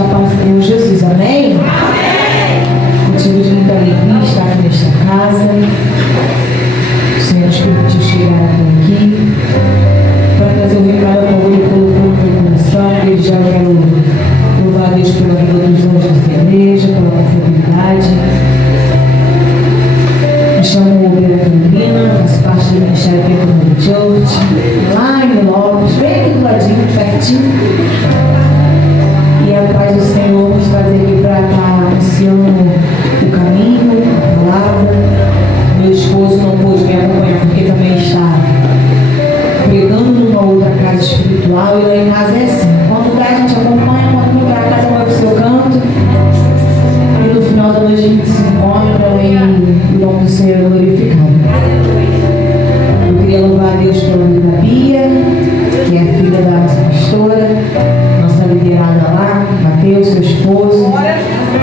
da paz do Senhor Jesus, amém? Motivo de muita alegria estar aqui nesta casa. O Senhor nos permitiu chegar até aqui para trazer um recado ao Ele colocou no meu coração. Desde já eu quero louvar a Deus pela vida dos anjos desta igreja, pela confiabilidade. Me chamo Obrera Carolina, faço parte do Ministério Pequeno Church, lá em Lopes, bem aqui do ladinho, pertinho. E a paz do Senhor nos traz aqui para estar anunciando o caminho, a palavra. Meu esposo não pôde me acompanhar porque também está pregando numa outra casa espiritual. E lá em casa é assim: quando dá a gente acompanha, quando não dá a casa vai para o seu canto. E no final da noite a gente se encontra e o nome do Senhor é glorificado. Eu queria louvar a Deus pela vida da Bia, que é a filha da nossa pastora, nossa liderada lá, Mateus, seu esposo.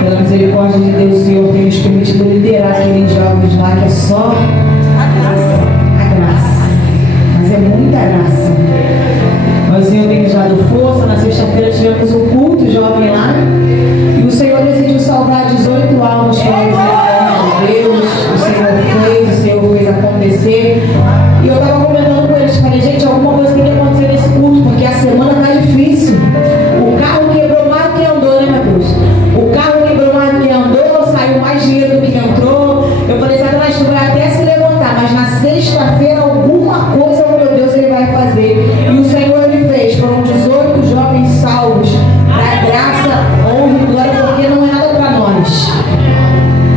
Pela misericórdia de Deus, o Senhor tem nos permitido liderar aqueles jovens lá, que é só a graça. Mas é muita graça. Mas o Senhor tem nos dado força. Na sexta-feira tivemos um culto jovem lá. E o Senhor decidiu salvar 18 almas para a Deus. O Senhor fez acontecer. E eu estava comentando com eles, falei, gente, alguma coisa tem que acontecer nesse culto, porque a semana está difícil. O carro quebrou mais do que andou, né, Mateus? O carro quebrou mais do que andou, saiu mais dinheiro do que entrou. Eu falei, Satanás, tu vai até se levantar, mas na sexta-feira alguma coisa, oh meu Deus, ele vai fazer. E o Senhor, ele fez. Foram 18 jovens salvos, para graça, honra e glória, porque não é nada para nós.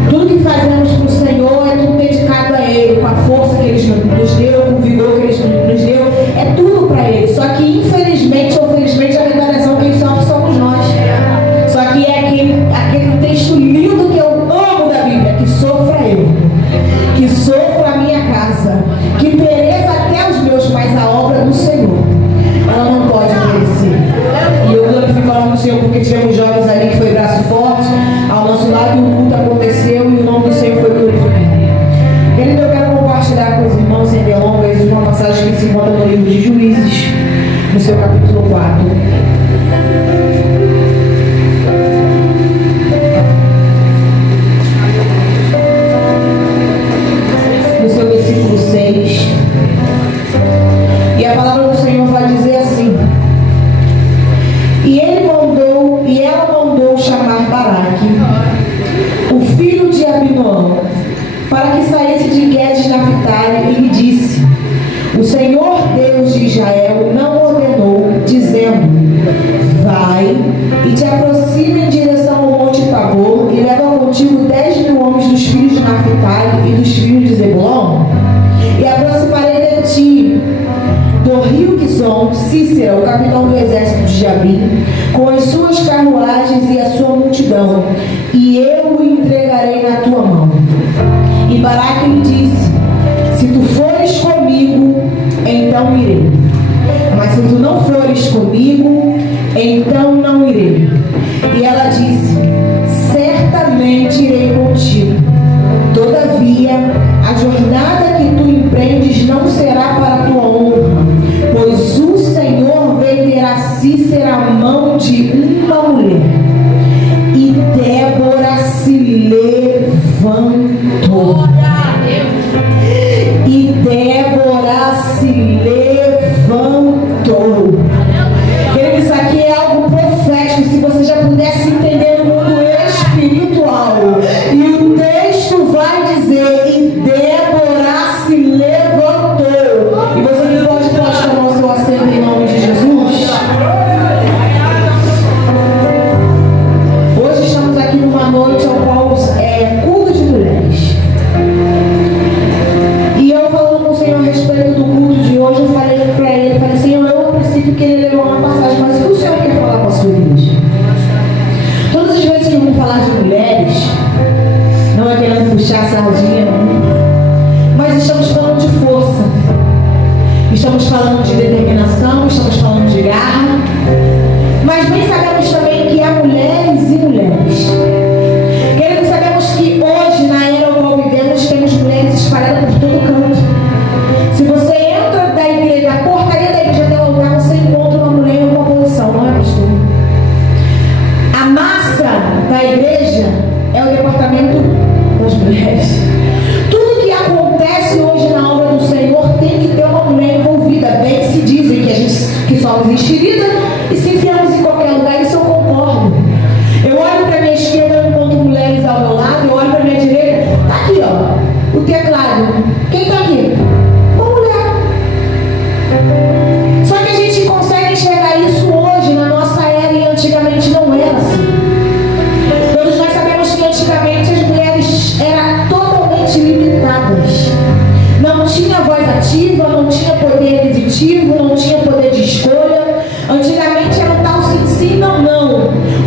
Tudo que fazemos para o Senhor é tudo dedicado a Ele, com a força que Ele nos deu, com o vigor que Ele nos deu, é tudo para Ele. Só que infelizmente ou felizmente a revelação quem sofre somos nós. Só que é aquele texto lindo que eu amo da Bíblia: que sofra eu, que sofra a minha casa, que pereça até os meus, mas a obra do Senhor, ela não pode perecer. E eu glorifico o nome do Senhor porque tivemos jovens ali que foi braço forte ao nosso lado, e o culto aconteceu e o nome do Senhor foi glorificado. Querido, eu quero compartilhar com os irmãos sem delongas uma passagem que se encontra no livro de Juízes, no seu capítulo 4. No seu versículo 6. E a palavra do Senhor vai dizer assim: E ela mandou chamar Baraque, o filho de Abinoam, para que saísse de Guedes Naphtali, e lhe disse: O Senhor Deus de Israel não ordenou, dizendo: Vai e te aproxima em direção ao monte Tabor, e leva contigo 10.000 homens dos filhos de Naphtali e dos filhos de Zebulon, e aproximarei de ti do rio Quizon, Cícera, o capitão do exército de Jabim, com as suas carruagens e a sua multidão, e eu o entregarei na tua mão. E Baraque lhe disse: Se tu fores comigo, então irei. Mas se tu não fores comigo, então não irei. E ela disse: Certamente irei contigo. Todavia, a jornada que tu empreendes não será para a tua honra, pois o Senhor venderá Cícera à mão de uma mulher. E Débora se levantou. E Débora se levantou. Isso aqui é algo profético. Se você já pudesse entender no mundo espiritual, e o texto vai dizer: E Débora se levantou. E você pode tomar o seu assento em nome de Jesus. Hoje estamos aqui numa noite ao qual é culto de mulheres. E eu falando com o Senhor a respeito do culto de hoje, eu falei para ele, falei: Senhor, eu a princípio queria ler uma passagem, mas o que o Senhor quer falar com a sua igreja? Todas as vezes que eu vou falar de mulheres, não é querendo puxar a sardinha, mas estamos falando de força, estamos falando de determinação, estamos falando de garra, mas bem sabemos também que há mulheres e mulheres. Queridos, sabemos que hoje, na era ao qual vivemos, temos mulheres espalhadas por todo canto. Se você entra da igreja, da portaria da igreja até o altar, você encontra uma mulher em uma posição, não é, pastor? A vida e se enfiamos em qualquer lugar. Isso eu concordo. Eu olho para a minha esquerda, eu encontro mulheres ao meu lado, eu olho para a minha direita, tá aqui, ó, o teclado. Quem tá aqui? Uma mulher. Só que a gente consegue enxergar isso hoje na nossa era e antigamente não era assim. Todos nós sabemos que antigamente as mulheres eram totalmente limitadas. Não tinha voz ativa, não tinha poder aquisitivo, não tinha poder de escolha. Antigamente era um tal sim, não.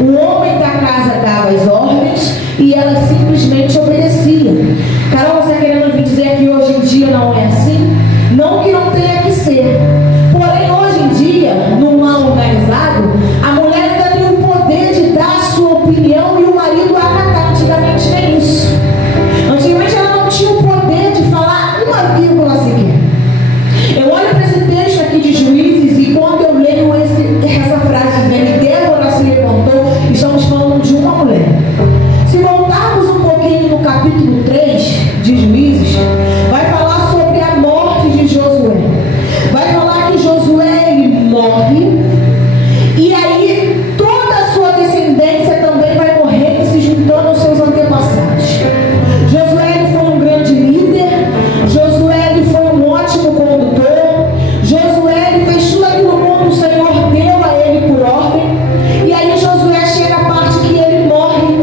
O homem da casa dava as ordens e ela simplesmente obedecia. Carol, você está querendo vir dizer que hoje em dia não é assim? Não que não tenha que ser. Porém, hoje em dia, no mal organizado, a mulher ainda tem o poder de dar a sua opinião e o marido acatar. Antigamente nem isso. Antigamente ela não tinha o poder de falar uma vírgula sequer. Eu olho para esse texto aqui de Juízes e quando eu leio essa frase dizendo que Débora se levantou, estamos falando de uma mulher. Se voltarmos um pouquinho no capítulo 3 de Juízes, vai falar sobre a morte de Josué. Vai falar que Josué ele morre e aí toda a sua descendência também vai morrer e se juntando aos seus antepassados. Josué ele foi um grande líder, Josué ele foi um ótimo condutor, Josué ele fez tudo aquilo bom que o Senhor deu a ele por ordem. E aí Josué chega a parte que ele morre.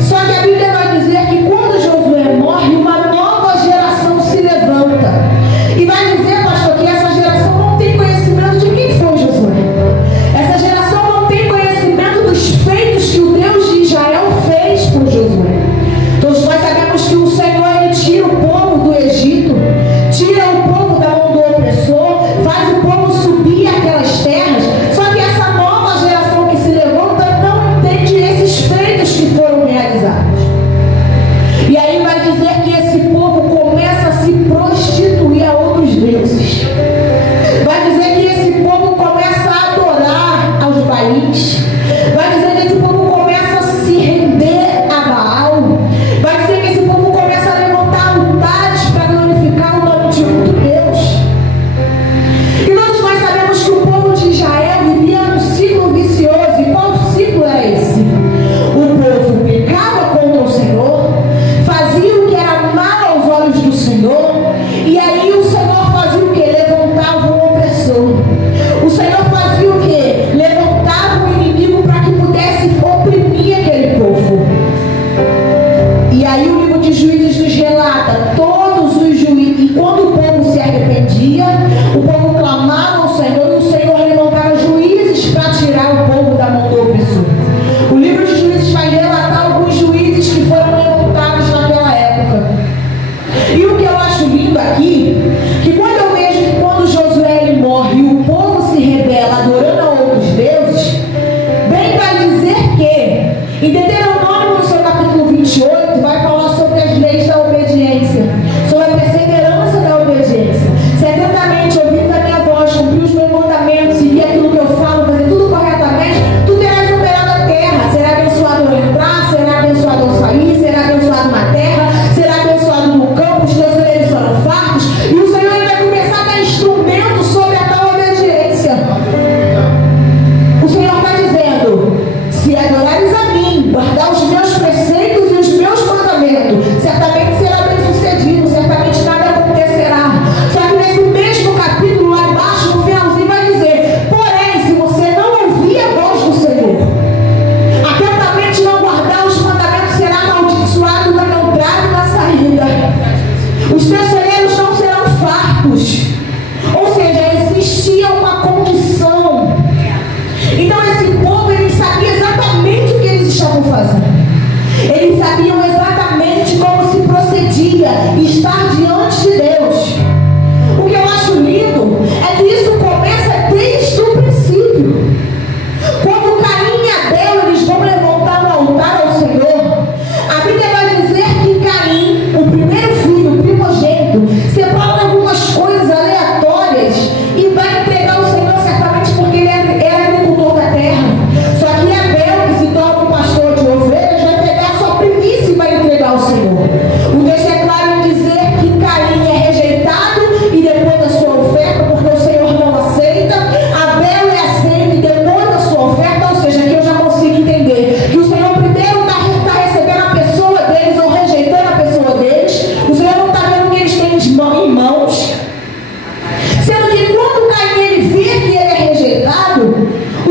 Só que a Bíblia vai dizer que quando Josué morre, uma nova geração se levanta. E vai dizer, pastor, que essa geração não tem conhecimento de quem foi Josué. Essa geração não tem conhecimento dos feitos que o Deus de Israel fez por Josué. Todos nós sabemos que o Senhor ele tira o povo do Egito, tira o povo da mão do opressor, faz o povo subir aquelas terras. Só que essa nova geração que se levanta não entende esses feitos que foram realizados. E aí vai dizer que esse povo começa a se prostituir a outros deuses. Vai dizer que esse povo começa a adorar aos Baalins. Vai dizer que esse povo começa a se render a Baal. Vai dizer que esse povo começa a levantar altares para glorificar o nome de outro Deus. E todos nós sabemos que o povo de Israel vivia num ciclo vicioso. E qual ciclo é esse? O povo pecava contra o Senhor, fazia o que era mal aos olhos do Senhor, e aí o Senhor fazia o que? Levantava um opressor. O Senhor fazia o que? Levantava um inimigo para que pudesse oprimir aquele povo. E aí o livro de Juízes nos relata todos os juízes, e quando o povo se arrependia, o povo clamava ao Senhor e o Senhor levantava juízes para tirar o povo da mão do opressor. O livro de Juízes vai relatar alguns juízes que foram levantados naquela época. E o que eu acho lindo aqui, que quando eu vejo que quando Josué ele morre e o povo se rebela adorando a outros deuses, bem vai dizer que em Deuteronômio, no seu capítulo 28, vai falar sobre as leis da obediência, sobre a perseverança da obediência. Se atentamente ouvir a minha voz, cumprir os meus mandamentos, seguir aquilo que eu falo, fazer tudo corretamente, tu terás operado a terra, será abençoado ao entrar, será abençoado ao sair, será abençoado na terra, será abençoado no campo, os teus celeiros serão fartos, e o Senhor vai começar a dar instrumento sobre a tal obediência. O Senhor está dizendo: se adorares a mim, guardares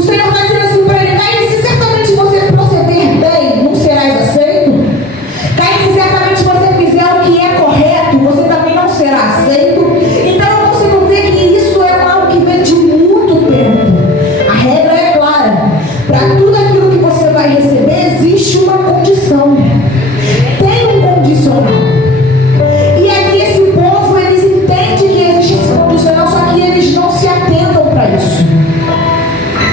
Senhor vai dizer assim para ele: Caim, se certamente você proceder bem, não serás aceito. Caim, se certamente você fizer o que é correto, você também não será aceito. Então eu consigo ver que isso é algo que vem de muito tempo. A regra é clara: para tudo aquilo que você vai receber existe uma condição, tem um condicional. E aqui esse povo, eles entendem que existe esse condicional, só que eles não se atentam para isso.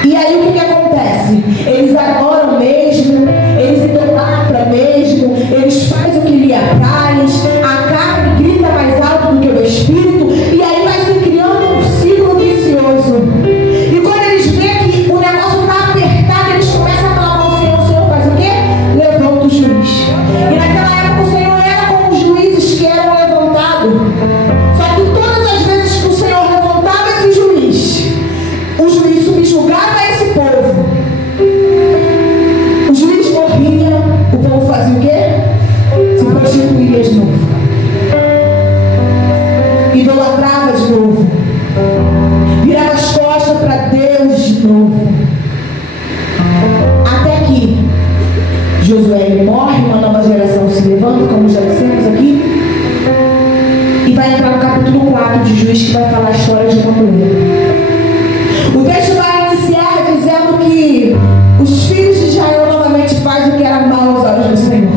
E aí o que acontece? Eles adoram mesmo, eles idolatram mesmo, eles fazem o que lhe apraz, a carne grita mais alto do que o espírito, e aí vai se criando um ciclo vicioso. E quando eles veem que o negócio está apertado, eles começam a clamar ao Senhor. O Senhor faz o quê? Levanta o juiz. E naquela época o Senhor era como os juízes que eram levantados. Só que todas as vezes que o Senhor levantava esse juiz, o juiz subjugava esse povo. O juiz morria, o povo fazia o quê? Se prostituía de novo, idolatrava de novo, virava as costas para Deus de novo. Até que Josué morre, uma nova geração se levanta, como já dissemos aqui, e vai entrar no capítulo 4 de Juiz, que vai falar a história de uma mulher. O texto vai iniciar dizendo que os filhos de Israel novamente fazem o que era mal aos olhos do Senhor.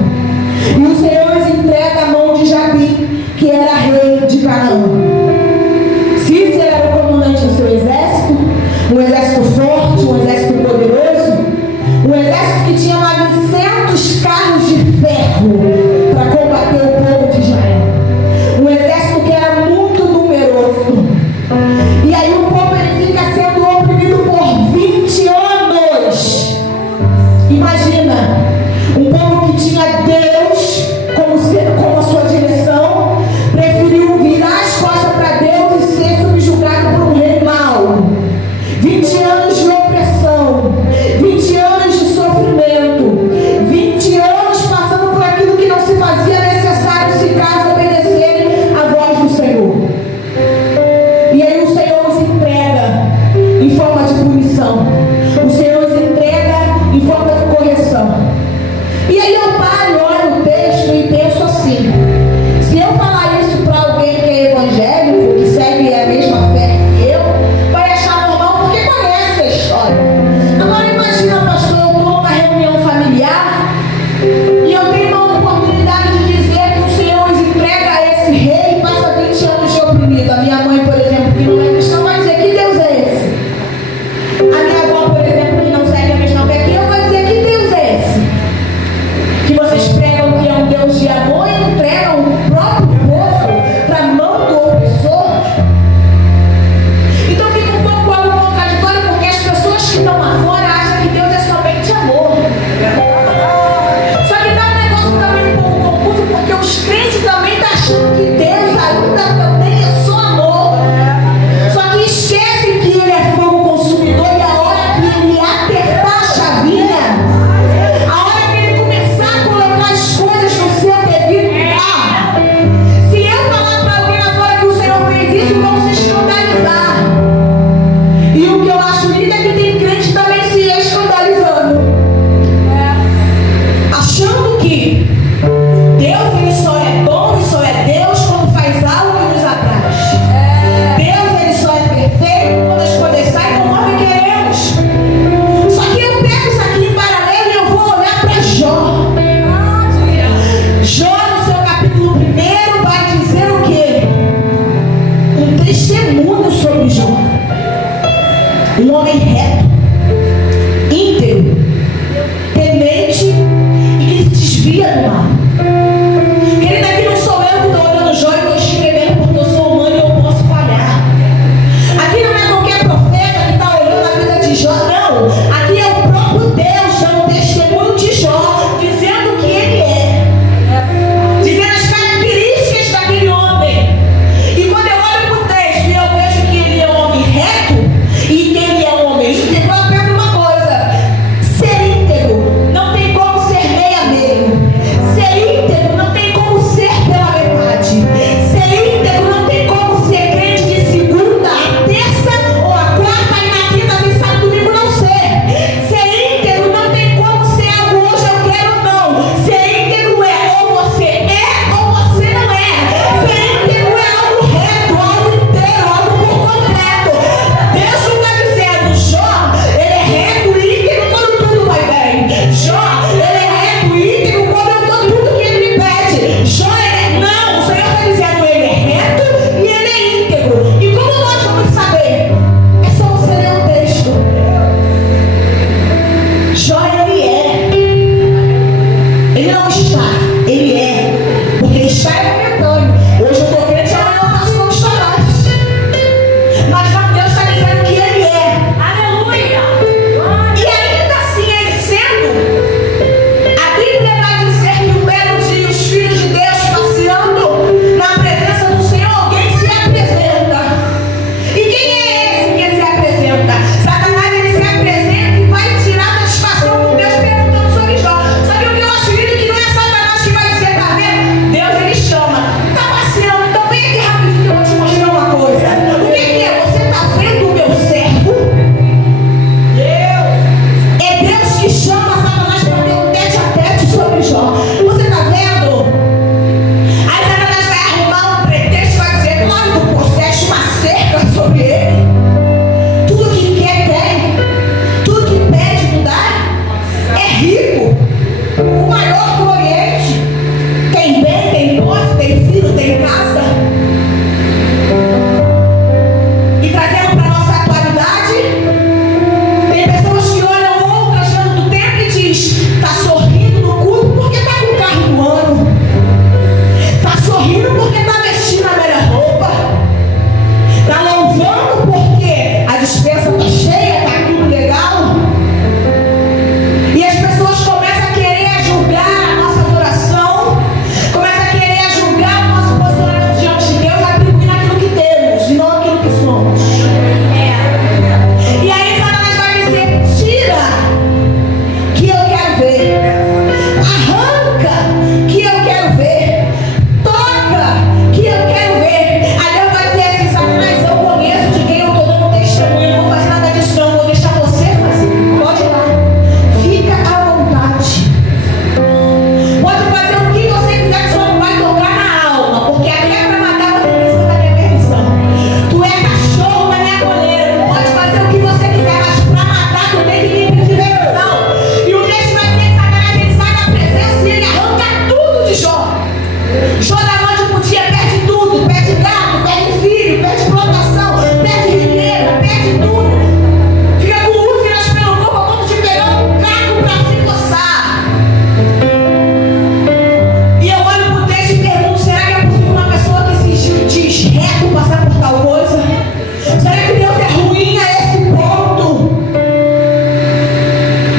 E o Senhor os entrega à mão de Jabim, que era rei de Canaã. Cícera era o comandante do seu exército, um exército forte, um exército poderoso, um exército que tinha 900 carros de ferro para combater o povo de Israel. Um exército que era muito numeroso. E aí o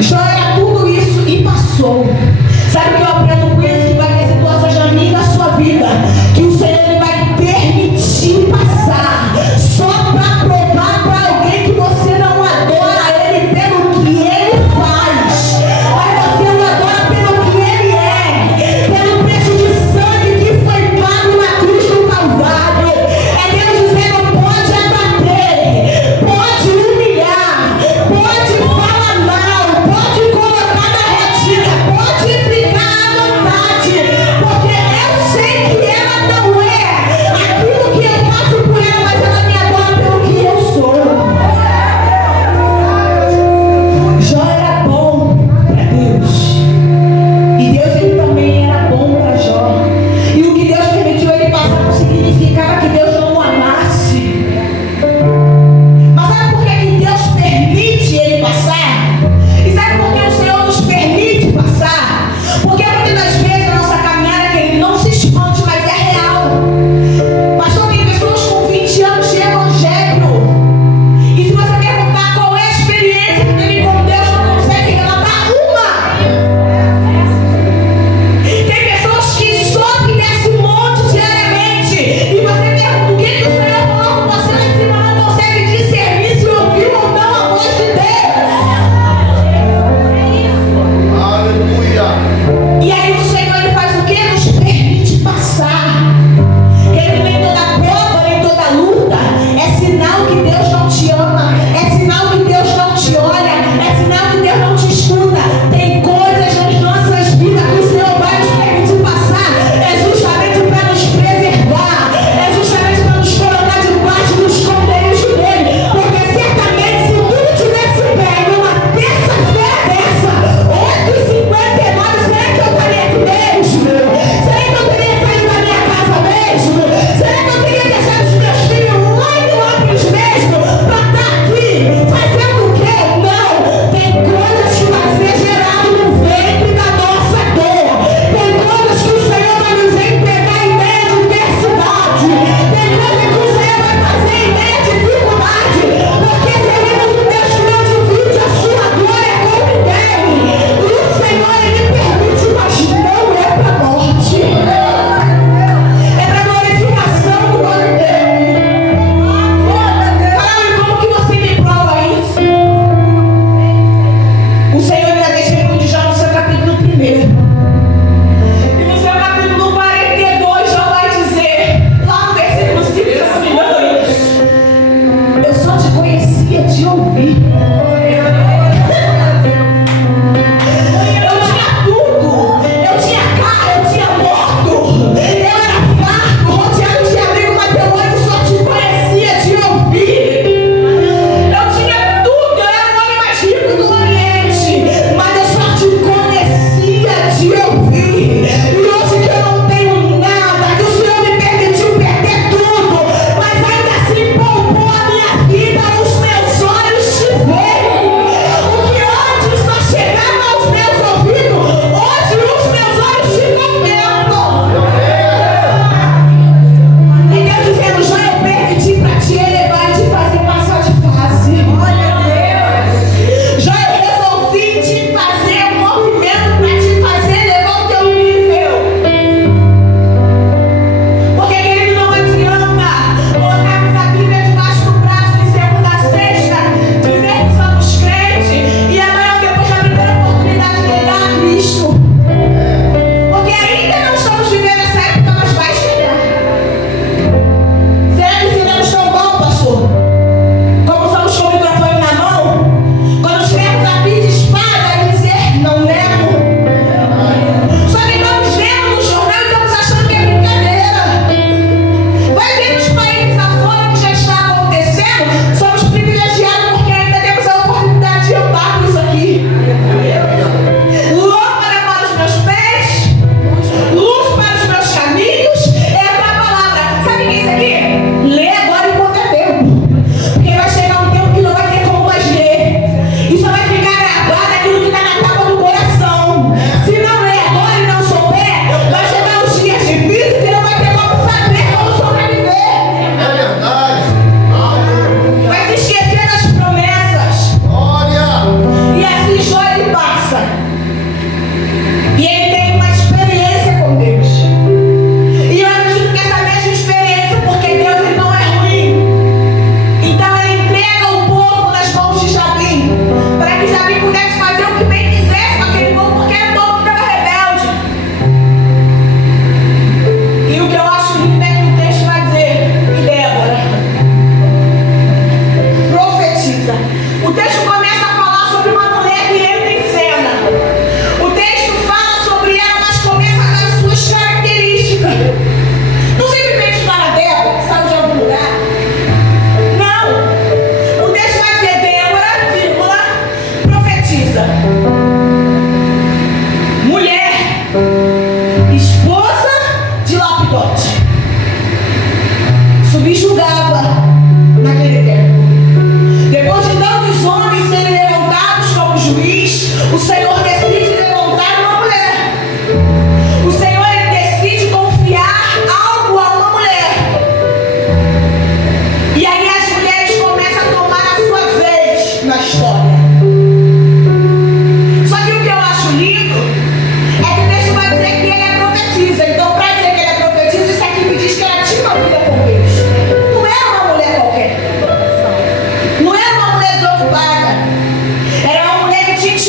Jó era tudo isso e passou. Sabe o que eu aprendo com isso? Que vai ter situações na minha e na sua vida que o Senhor ele vai permitir passar só para provar para alguém que você não adora Ele pelo que Ele faz, mas você o adora pelo que Ele é, pelo preço de sangue que foi pago na cruz do Calvário. É Deus dizendo: pode abater, pode humilhar, pode falar mal, pode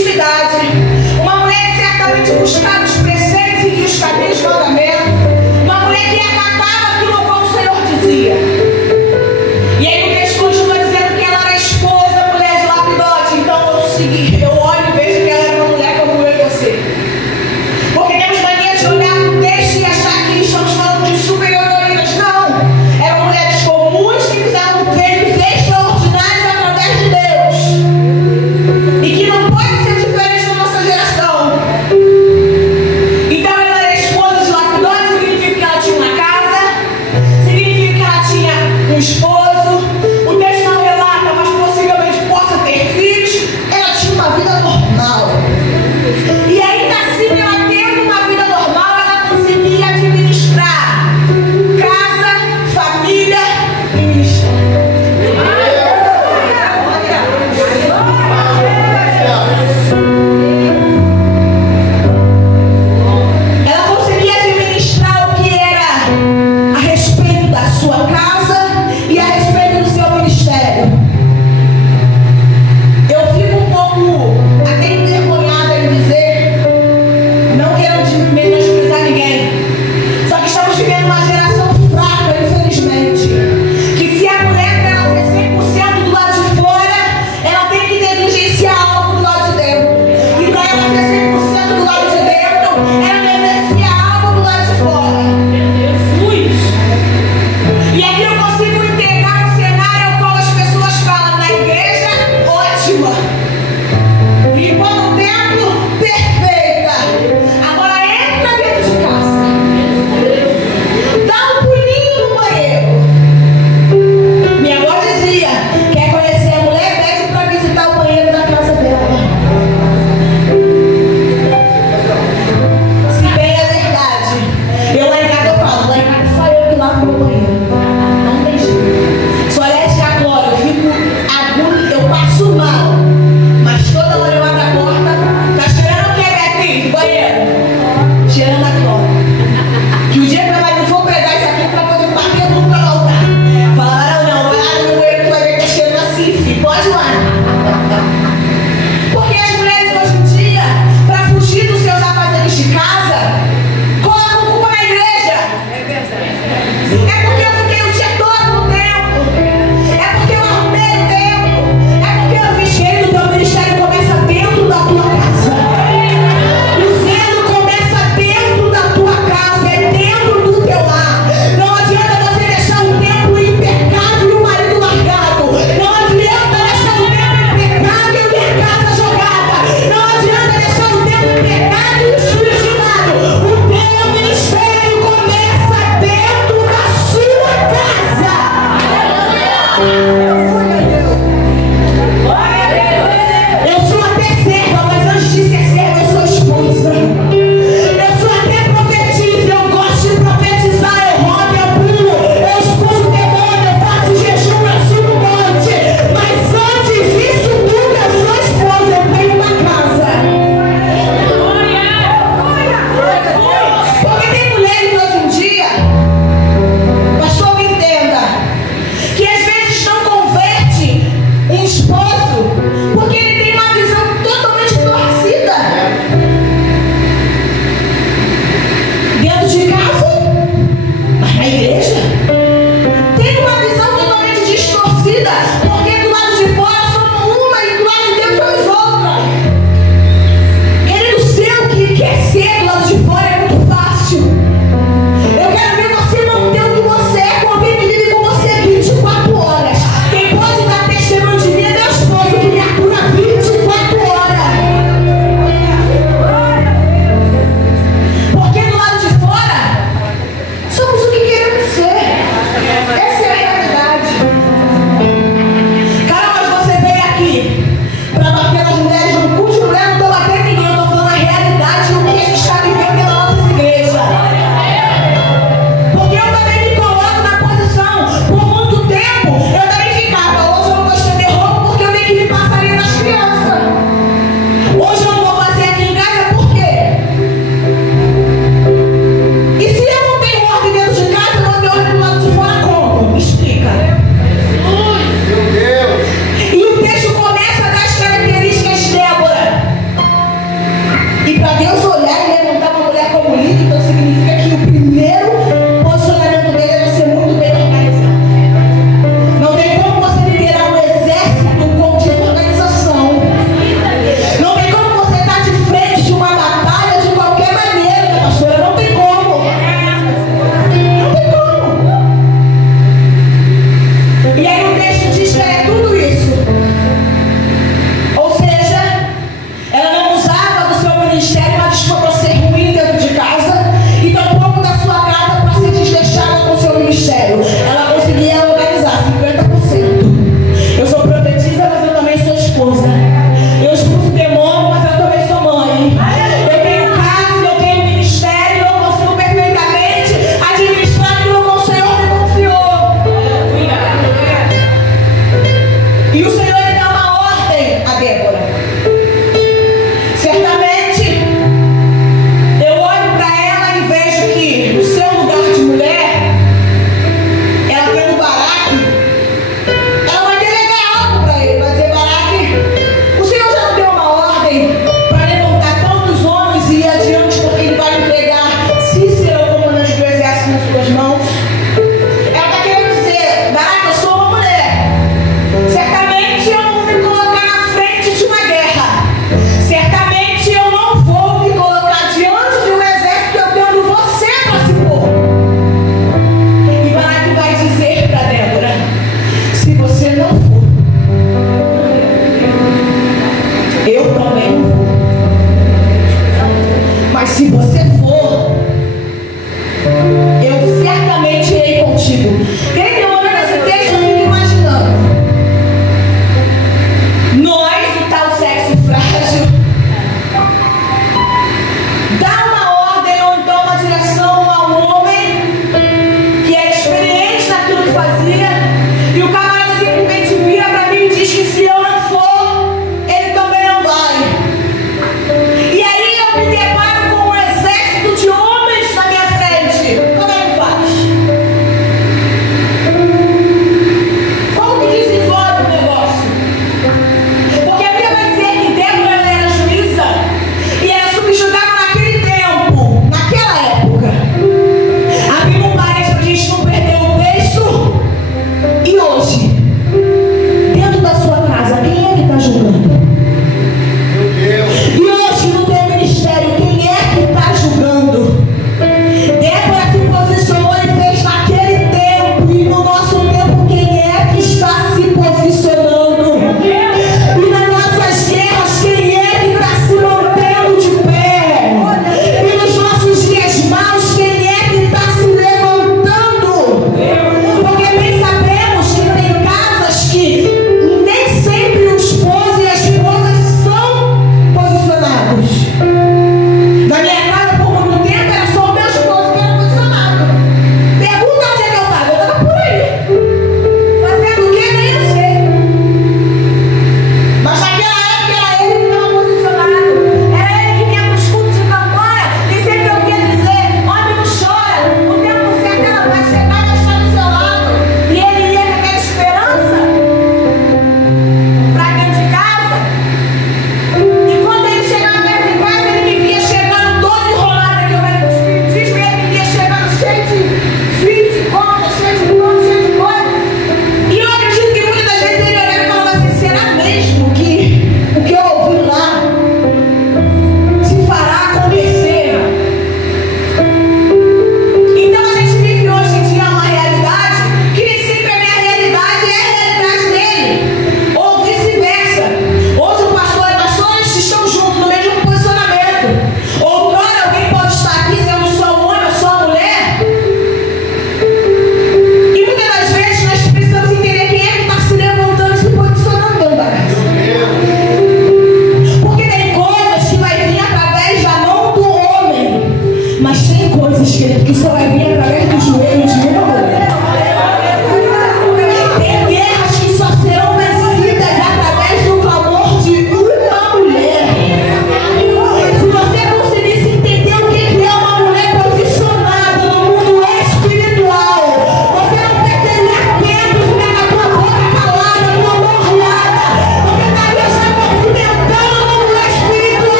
intimidade. Uma mulher que certamente buscava os preceitos e os caminhos de mandamento. Uma mulher que acatava aquilo que o Senhor dizia. E aí o texto continua dizendo que ela era esposa, mulher de Lapidote. Então eu olho e vejo que ela era uma mulher como eu e você. Porque temos mania de olhar para o texto e achar que estamos falando de super-heroínas. Não. Eram mulheres comuns que fizeram feitos extraordinários através de Deus. E que não pode ser diferente do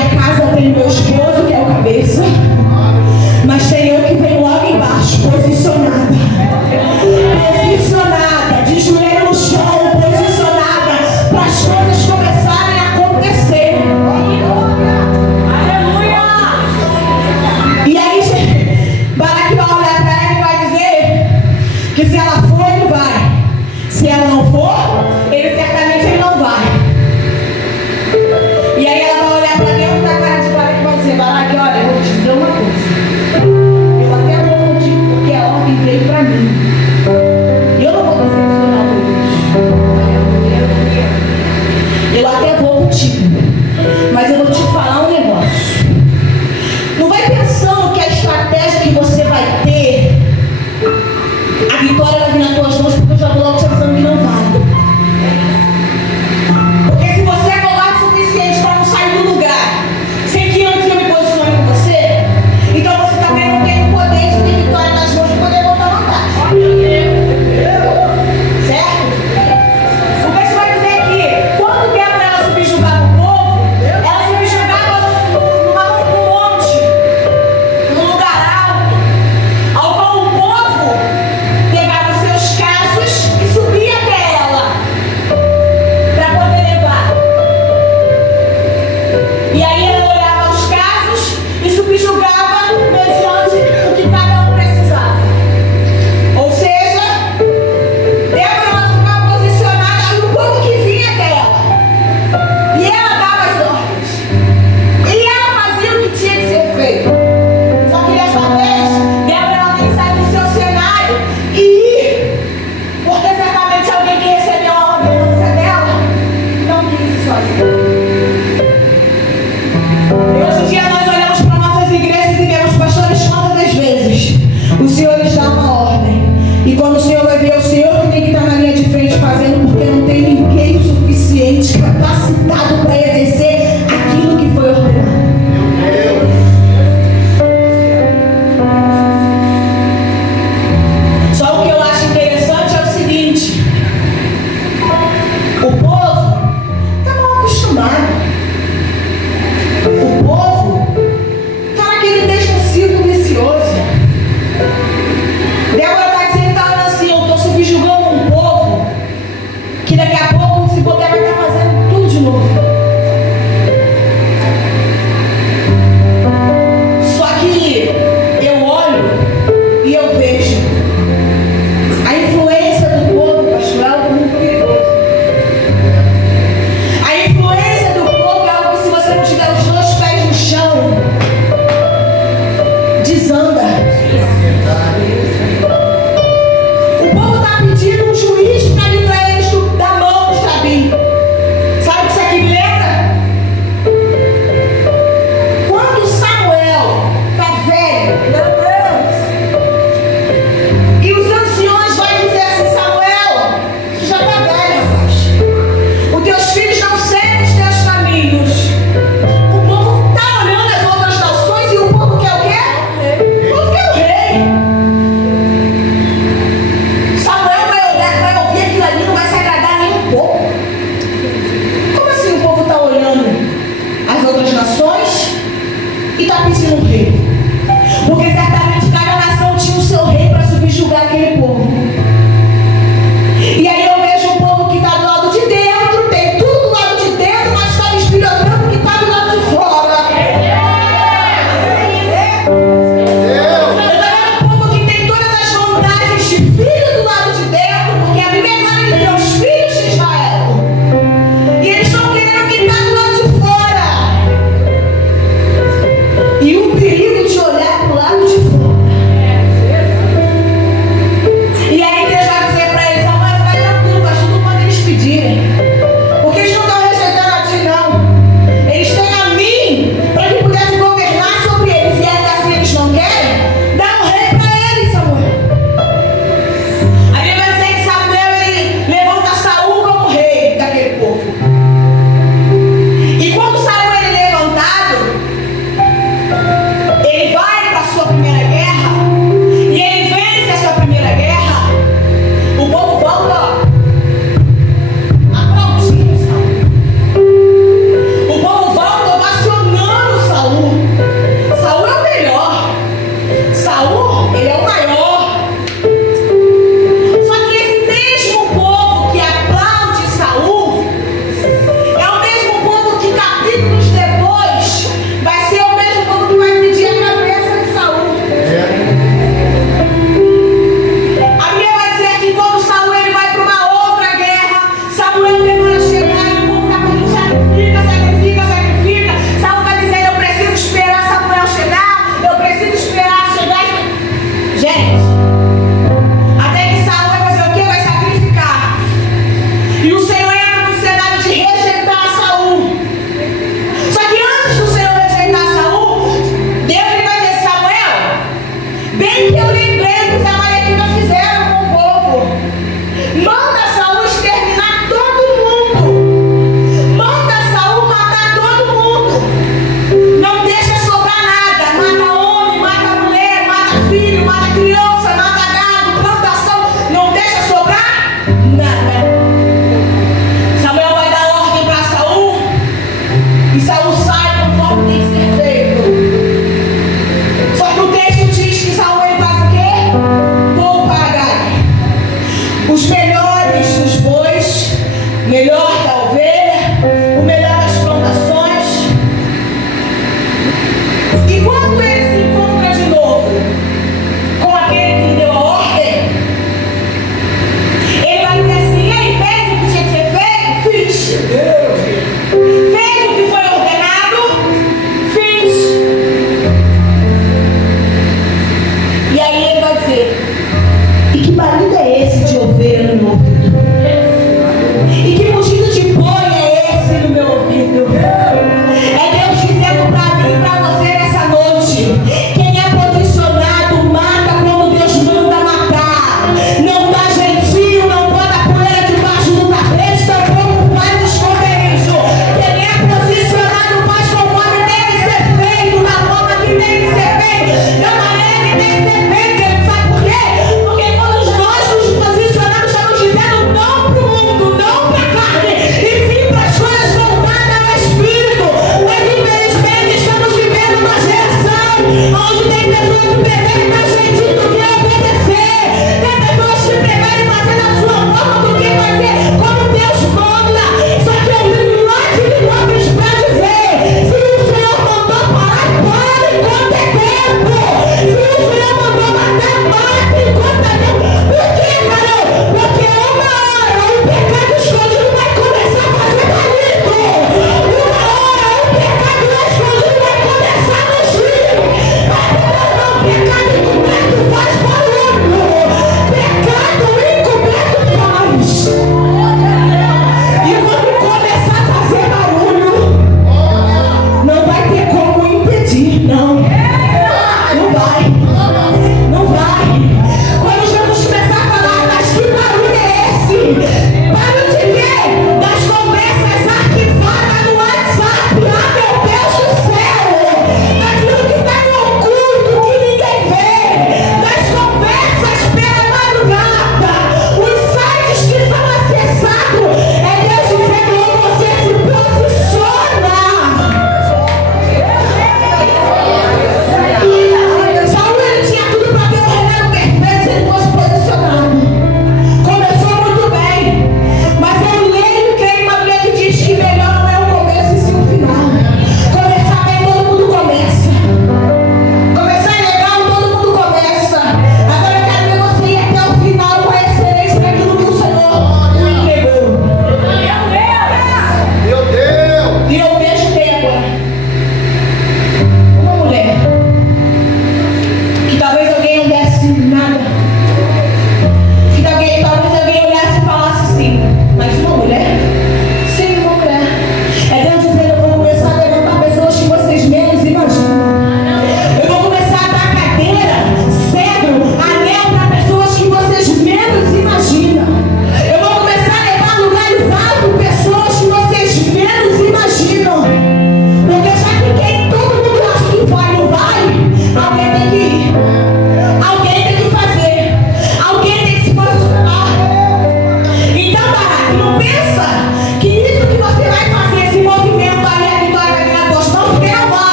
minha casa tem meu esposo, que é o cabeça, mas tem eu que venho logo embaixo, posicionada, de joelho no chão, posicionada, para as coisas começarem a acontecer. Aleluia! E aí, Balaque vai olhar para ela e vai dizer que se ela for, ele vai. Se ela não for, certamente não vai. E aí ela vai olhar para dentro da cara de Balaque e vai dizer: Balaque, olha, eu vou te dizer uma coisa. Eu até vou contigo porque a ordem veio para mim. E eu não vou decepcionar o eu até vou contigo. Mas eu vou te falar um negócio. Não vai pensando que a estratégia que você vai ter, a vitória vai vir nas tuas mãos, porque eu já vou logo te avisando que não vale. Porque se você é covarde o suficiente para não sair do lugar, sem que antes eu me posicione com você, então você também não tem o poder de ter vitória nas mãos para poder voltar a lutar. Certo? O que você vai dizer é que quando Débora ela subjugava o povo, ela subjugava num monte, num lugar alto, ao qual o povo pegava seus casos e subia até ela para poder levar. E aí ela olhava os casos e subjugava mediante o que cada um precisava. Ou seja, Débora ela ficava posicionada no povo que vinha até ela. E ela dava as ordens. E ela fazia o que tinha que ser feito. Só que dessa vez, Débora ela tem que sair do seu cenário e ir. Porque certamente alguém que recebeu a ordenança dela não quis ir sozinho. E hoje em dia nós olhamos para nossas igrejas e vemos pastores quantas das vezes o Senhor lhes dá uma ordem. E quando o Senhor vai ver, o Senhor que tem que estar na linha de frente fazendo, porque não tem ninguém o suficiente capacitado para exercer aquilo que foi ordenado. Só o que eu acho interessante é o seguinte: o povo está mal acostumado. O povo está naquele mesmo ciclo vicioso. Débora está dizendo que está assim: eu estou subjugando um povo que daqui a pouco, se puder, vai estar fazendo tudo de novo. Só que eu olho e eu vejo a influência do povo, pastor, é algo muito perigoso. A influência do povo é algo que, se você não tiver os dois pés no chão, desanda. O povo está pedindo um juiz para livrar eles da mão de Jabim. Sabe o que isso aqui me lembra? Quando Samuel está velho, e os anciões vão dizer assim: Samuel, você já está velho, rapaz. Os teus filhos não seguem os teus caminhos. O povo está olhando as outras nações e o povo quer o quê? O povo quer o rei. Samuel vai olhar, vai ouvir aquilo ali, não vai se agradar nem um pouco. Como assim o povo está olhando as outras nações e está pedindo um rei?